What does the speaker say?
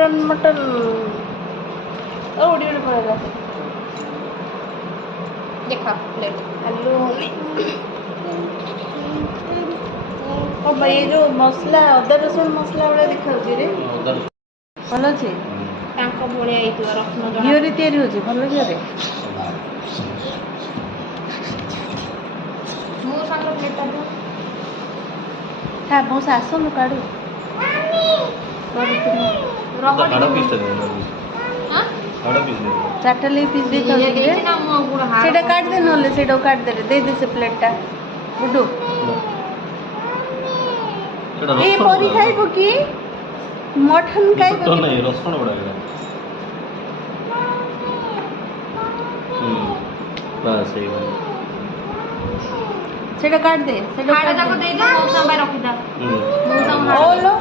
Mutton उड़ी उड़ी पड़ेगा। देखा प्लेट आलू और भाई ये जो मसला अदा रसुण मसला वाला देखा रे भल अच्छे घीरे तैयारी होची भल घीरे खा मो आसन काढ़ू चार्टा ले पीस दे सेटा काट दे नले सेटा काट दे से प्लेटटा बुडू ए परी खाइबो की मटन खाइबो तो नहीं रसुण बड़ा बस सही बात सेटा काट दे सेटा काट दे दे दे मौसा भाई रखी दा ओ लो